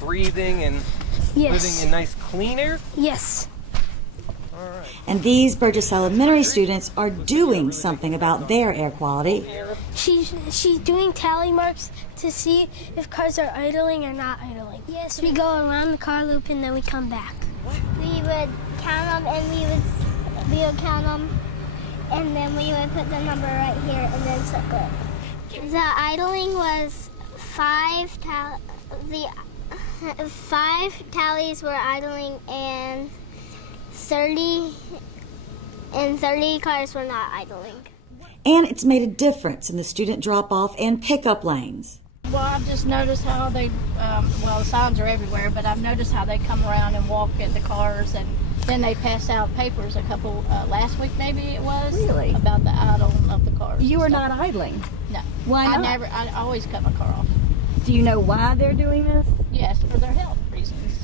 Breathing and living in nice clean air? Yes. All right. And these Burgess Elementary students are doing something about their air quality. She's doing tally marks to see if cars are idling or not idling. Yes, we go around the car loop and then we come back. We would count them and we would count them and then we would put the number right here and then circle it. The idling was 5 tallies were idling and 30 cars were not idling. And it's made a difference in the student drop-off and pickup lanes. Well, I've just noticed how they, the signs are everywhere, but I've noticed how they come around and walk at the cars, and then they pass out papers a couple, last week maybe it was. Really? About the idle of the cars. You are not idling? No. Why not? I always cut my car off. Do you know why they're doing this? Yes, for their health reasons.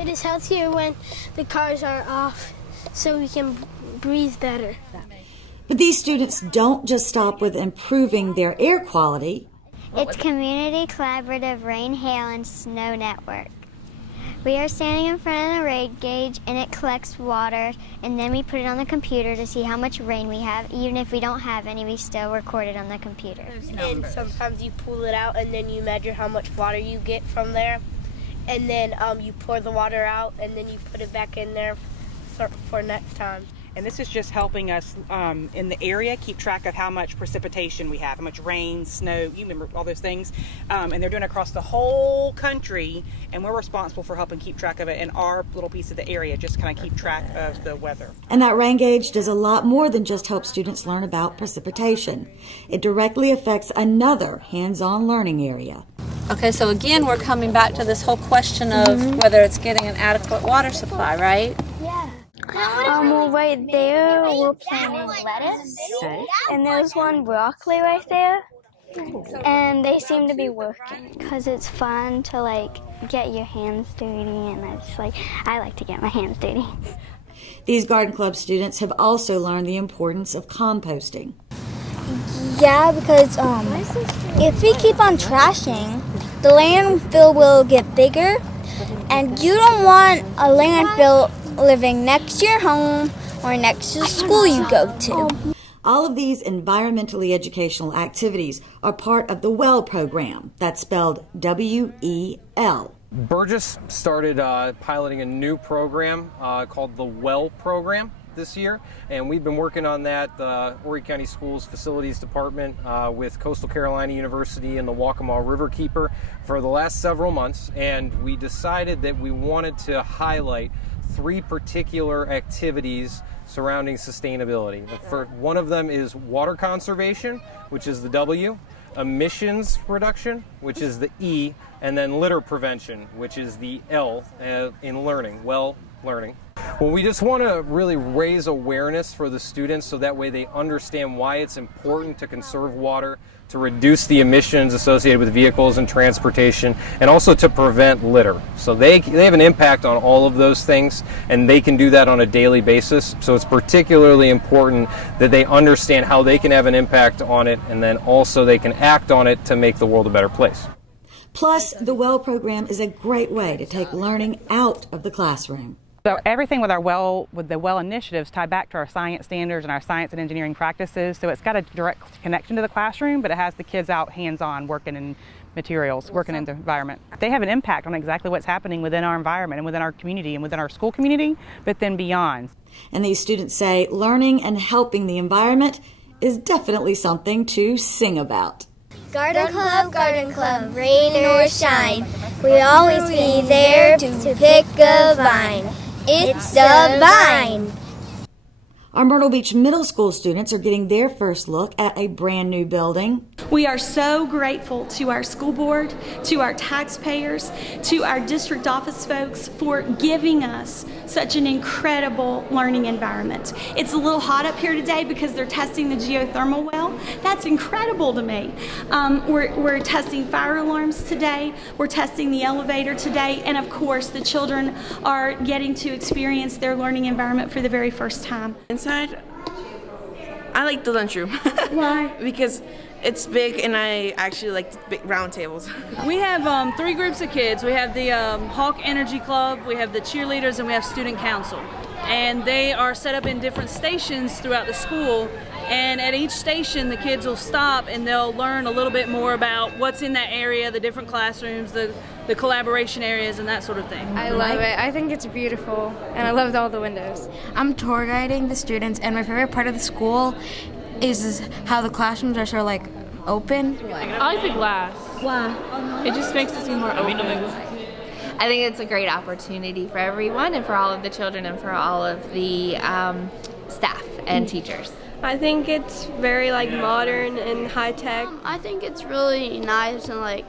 It is healthier when the cars are off so we can breathe better. But these students don't just stop with improving their air quality. It's Community Collaborative Rain, Hail, and Snow Network. We are standing in front of the rain gauge and it collects water, and then we put it on the computer to see how much rain we have. Even if we don't have any, we still record it on the computer. And sometimes you pull it out and then you measure how much water you get from there. And then you pour the water out and then you put it back in there for next time. And this is just helping us in the area keep track of how much precipitation we have, how much rain, snow, you remember all those things. And they're doing it across the whole country, and we're responsible for helping keep track of it in our little piece of the area, just kind of keep track of the weather. And that rain gauge does a lot more than just help students learn about precipitation. It directly affects another hands-on learning area. Okay, so again, we're coming back to this whole question of whether it's getting an adequate water supply, right? Yeah. Well, right there, we're planting lettuce. Okay. And there's one broccoli right there. And they seem to be working because it's fun to like get your hands dirty, and I like to get my hands dirty. These garden club students have also learned the importance of composting. Yeah, because if we keep on trashing, the landfill will get bigger, and you don't want a landfill living next to your home or next to the school you go to. All of these environmentally educational activities are part of the WELL program. That's spelled W-E-L. Burgess started piloting a new program called the WELL program this year, and we've been working on that, the Horry County Schools Facilities Department with Coastal Carolina University and the Waccamaw Riverkeeper for the last several months, and we decided that we wanted to highlight 3 particular activities surrounding sustainability. One of them is water conservation, which is the W, emissions reduction, which is the E, and then litter prevention, which is the L in learning, WELL learning. Well, we just want to really raise awareness for the students so that way they understand why it's important to conserve water, to reduce the emissions associated with vehicles and transportation, and also to prevent litter. So they have an impact on all of those things, and they can do that on a daily basis. So it's particularly important that they understand how they can have an impact on it, and then also they can act on it to make the world a better place. Plus, the WELL program is a great way to take learning out of the classroom. So everything with the WELL initiatives tie back to our science standards and our science and engineering practices. So it's got a direct connection to the classroom, but it has the kids out hands-on working in materials, working in the environment. They have an impact on exactly what's happening within our environment and within our community and within our school community, but then beyond. And these students say learning and helping the environment is definitely something to sing about. Garden Club, rain or shine, we always be there to pick a vine. It's the vine. Our Myrtle Beach Middle School students are getting their first look at a brand new building. We are so grateful to our school board, to our taxpayers, to our district office folks for giving us such an incredible learning environment. It's a little hot up here today because they're testing the geothermal well. That's incredible to me. We're testing fire alarms today. We're testing the elevator today. And of course, the children are getting to experience their learning environment for the very first time. Inside, I like the lunchroom. Why? Because it's big and I actually like the big round tables. We have 3 groups of kids. We have the Hawk Energy Club, we have the cheerleaders, and we have student council. And they are set up in different stations throughout the school. And at each station, the kids will stop and they'll learn a little bit more about what's in that area, the different classrooms, the collaboration areas, and that sort of thing. I love it. I think it's beautiful, and I loved all the windows. I'm tour guiding the students, and my favorite part of the school is how the classrooms are sort of like open. I like the glass. Why? It just makes it seem more open. I think it's a great opportunity for everyone and for all of the children and for all of the staff and teachers. I think it's very modern and high tech. I think it's really nice and like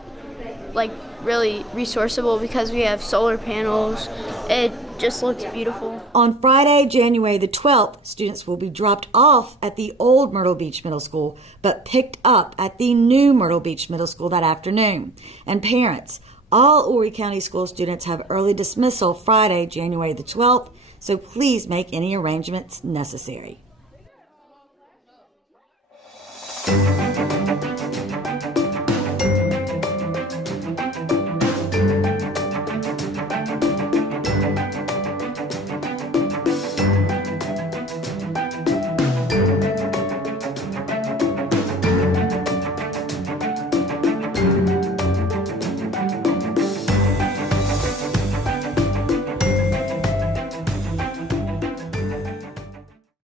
really resourceable because we have solar panels. It just looks beautiful. On Friday, January the 12th, students will be dropped off at the old Myrtle Beach Middle School, but picked up at the new Myrtle Beach Middle School that afternoon. And parents, all Horry County School students have early dismissal Friday, January the 12th, so please make any arrangements necessary.